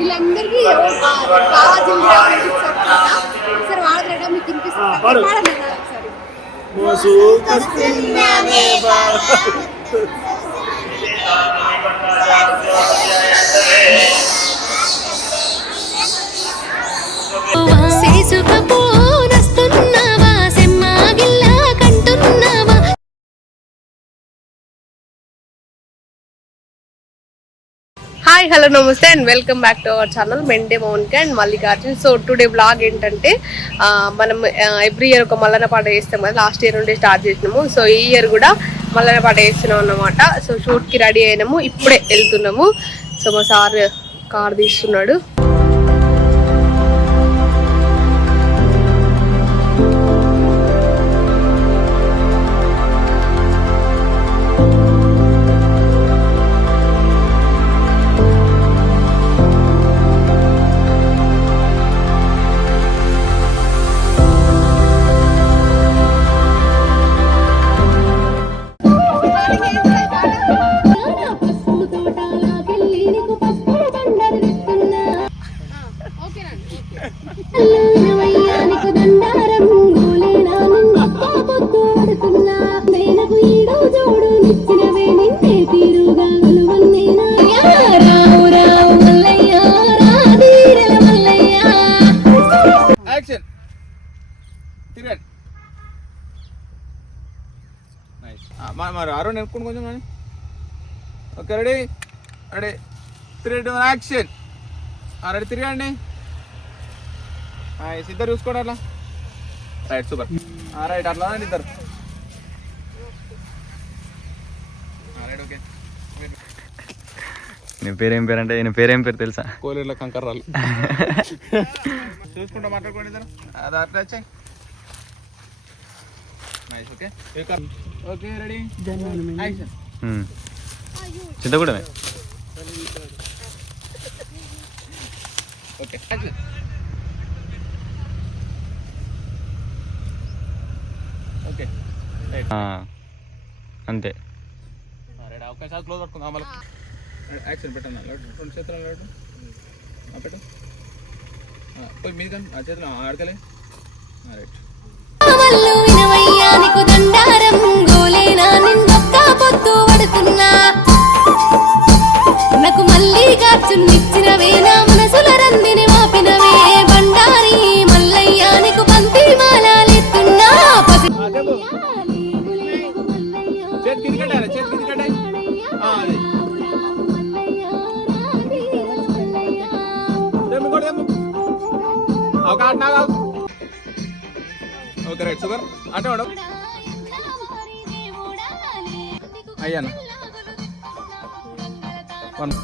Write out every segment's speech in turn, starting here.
వీళ్ళందరికీ సరే వాడతాడా మీకు వినిపిస్తుంది హాయ్ హలో నమస్తే and welcome back to our channel Mende Mounika and Mallikarjun. So today blog ఏంటంటే మనం ఎవ్రీ ఇయర్ ఒక మల్లన పాట వేస్తాం కదా, లాస్ట్ ఇయర్ నుండి స్టార్ట్ చేసినాము. సో ఈ ఇయర్ కూడా మల్లన పాట వేస్తున్నాం అన్నమాట. సో షూట్కి రెడీ అయినాము, ఇప్పుడే వెళ్తున్నాము. సో మా సార్ కార్ తీస్తున్నాడు. మరి ఆరో నెనుకోండి కొంచెం కానీ. Okay ready ready 3 2 action. Ready తిరగండి. ఇద్దరు చూసుకోండి అట్లా. Right super. రైట్ అట్లా ఇద్దరు. Right okay. నీ పేరేం పేరు అంటే ఈయన పేరేం పేరు తెలుసా? కోలేరులో కంకర్రాలు. చూసుకుంటా మాట్లాడుకోండి ఇద్దరు. అది అట్లా వచ్చాయి. Nice okay okay ready action. చింతకూడమే. Okay action. ఓకే అంతే. రెడీ ఒకేసారి క్లోజ్ పట్టుకుందాం. మళ్ళీ యాక్షన్ పెట్టండి. రెండు చేతులు పెట్టు. పెట్టు పోయి మీద ఆ చేతులు ఆడకలే. రైట్ నాకు మళ్ళీ గాచున్నిచ్చినవే నా మనసుల రందిని వాపినవే బండారి మల్లయ్య నీకు పంతి మాలెత్తున్నా ఓకే రైట్ షుగర్ అంటే మేడం అయ్యానా వన్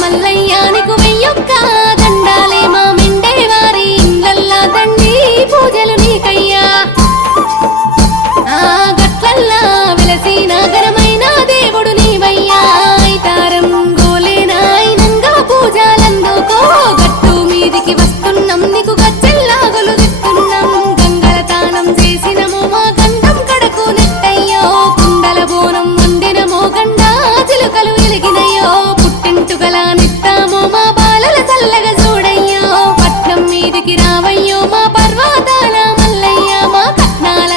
మల్లయ్యానికి వెయ్యొక్క దండాలే మా మెండే వారి ఇండ్లల్లా దండి పూజలు నీకయ్యా గట్లల్లా వెలసి నగరమైన దేవుడు నీవయ్యా ఐతారం గోలేనాయినంగా పూజలందుకో గట్టు మీదికి వస్తున్నాం నీకు గచ్చెల్లాగలు దిస్తున్నాం గంగల తానం చేసినమో మా గండం కడకు నెట్టయ్యో కుండల బోనం వండినమో గండా చిలుకలు వెలిగినయో పుట్టింటుగలా నిత్తామో మా బాలల చల్లగా చూడయ్యో పట్నం మీదికి రావయ్యో మా పర్వతాల మల్లయ్య మా కట్నాల.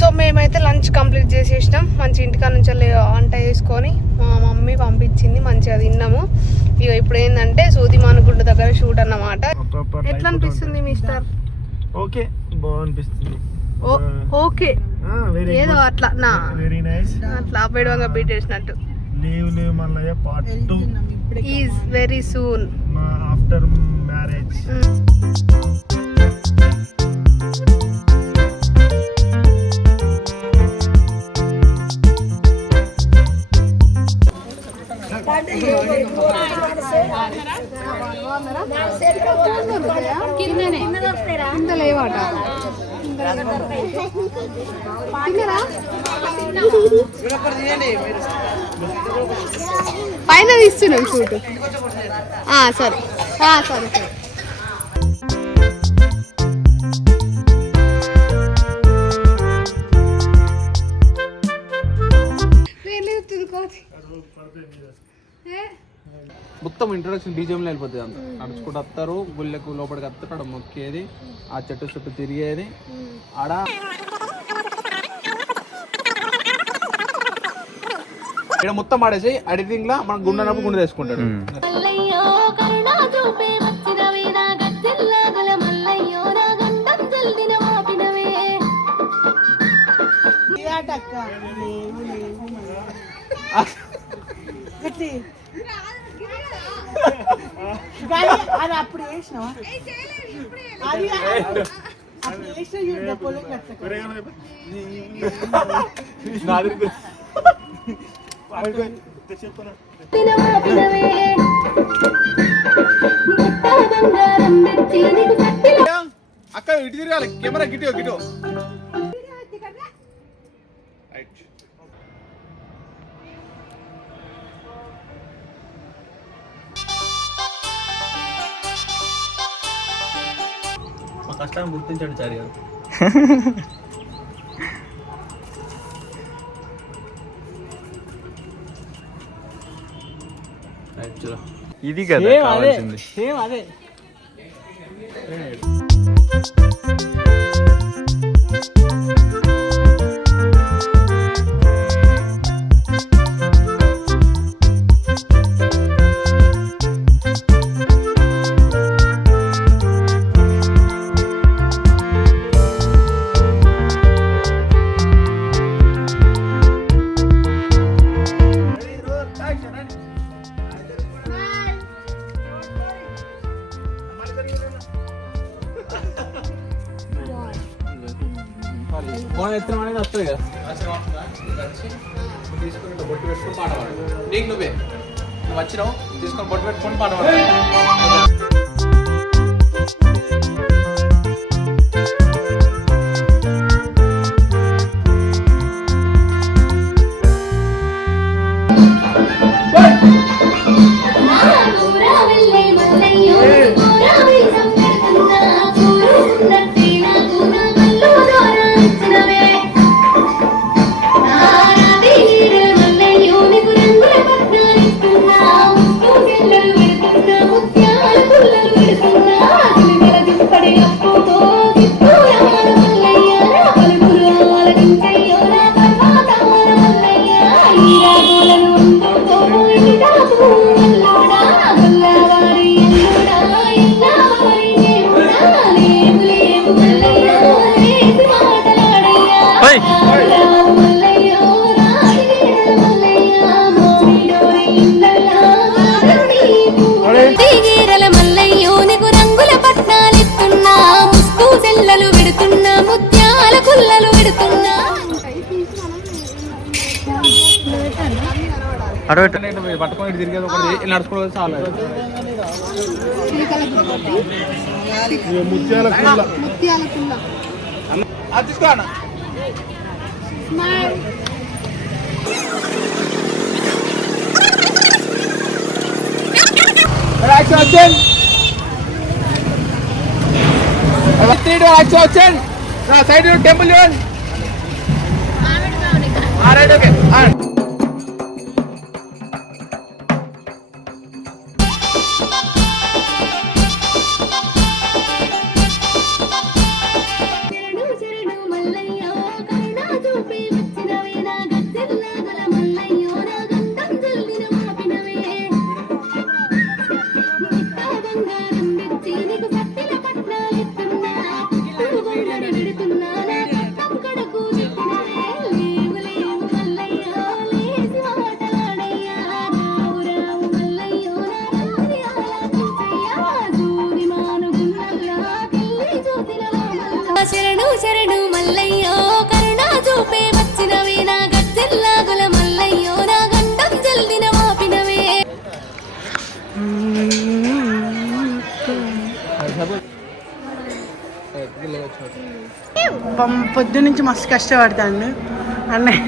సో మేమైతే లంచ్ కంప్లీట్ చేసేసినాం. మంచి ఇంటికా నుంచి వంట చేసుకొని మా మమ్మీ పంపించింది, మంచిగా తిన్నాము. ఇక ఇప్పుడు ఏంటంటే సూదిమానుగుండ దగ్గర షూట్ అన్నమాట. ఎట్లా అనిపిస్తుంది మిస్టర్? ఓకే బాగా అనిపిస్తుంది. ఓకే ఏదో అట్లా నా అట్లా అబ్బేడవంగా బీట్ చేసినట్టు. లీవ్ Mallayya part 2 is very soon after marriage. పైన తీస్తున్నాం షూట్. సరే సరే సరే. మొత్తం ఇంట్రొడక్షన్ బీజంలో వెళ్ళిపోతుంది అంత నడుచుకుంటూ వస్తారు గుళ్ళకు లోపలికి వస్తారు అక్కడ మొక్కేది ఆ చెట్టు చుట్టూ తిరిగేది ఆడ ఇక్కడ మొత్తం ఆడేసి ఎడిటింగ్ లా మన గుండెనప్పుడు గుండె తీసుకుంటాడు. అది అప్పుడు వేసినావా? అది అప్పుడు వేసిన పొలం అక్క ఇటు తిరగాలి కెమెరా గిటో గిటో. మా కష్టాన్ని గుర్తించండి చారి గారు. ఇది కదా కావాల్సింది. సేమ్ అదే. ఫోన్ ఎత్తడం అనేది వస్తుంది కదా తీసుకుని బొట్టు పెట్టుకొని పాట పాడు. నీకు నువ్వు వచ్చినావు తీసుకొని బొట్టు పెట్టుకొని పాట పాడు. పట్టుకొని తిరిగేది ఒకటి నడుచుకోవడం చాలా. ముత్యాల అది తీసుకో అన్న. సైడ్ టెంపుల్ శరణు శరణు మల్లయ్యో కరుణా చూపే వచ్చినవే నా గజ్జెల్లాగుల మల్లయ్యో నా గండం జల్దిన వాపినవే. పాపం పొద్దున్నుంచి మస్తు కష్టపడతాడు అన్నయ్య.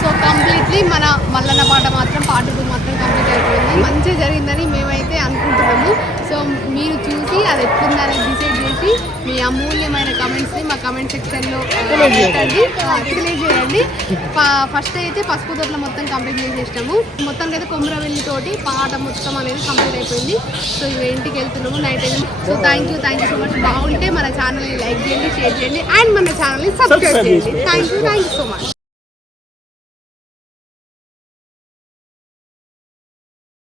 సో కంప్లీట్లీ మన మల్లన్న పాట మాత్రం పార్ట్ 2 మాత్రం కంప్లీట్ అయిపోయింది. మంచిగా జరిగిందని మేమైతే అనుకుంటున్నాము. సో మీరు చూసి అది ఎట్లుందని డిసైడ్ చేసి మీ అమూల్యమైన కమెంట్స్ని మా కమెంట్ సెక్షన్లో తెలియజేయండి. ఫస్ట్ అయితే పసుపు తోటలో మొత్తం కంప్లీట్ చేసేసినాము. మొత్తం అయితే కొమరవెల్లి తోటి పాట మొత్తం అనేది కంప్లీట్ అయిపోయింది. సో ఇంటికి వెళ్తున్నాము నైట్ అయింది. So thank you so much. బాగుంటే మన ఛానల్ని లైక్ చేయండి, షేర్ చేయండి అండ్ మన ఛానల్ని సబ్స్క్రైబ్ చేయండి. Thank you so much.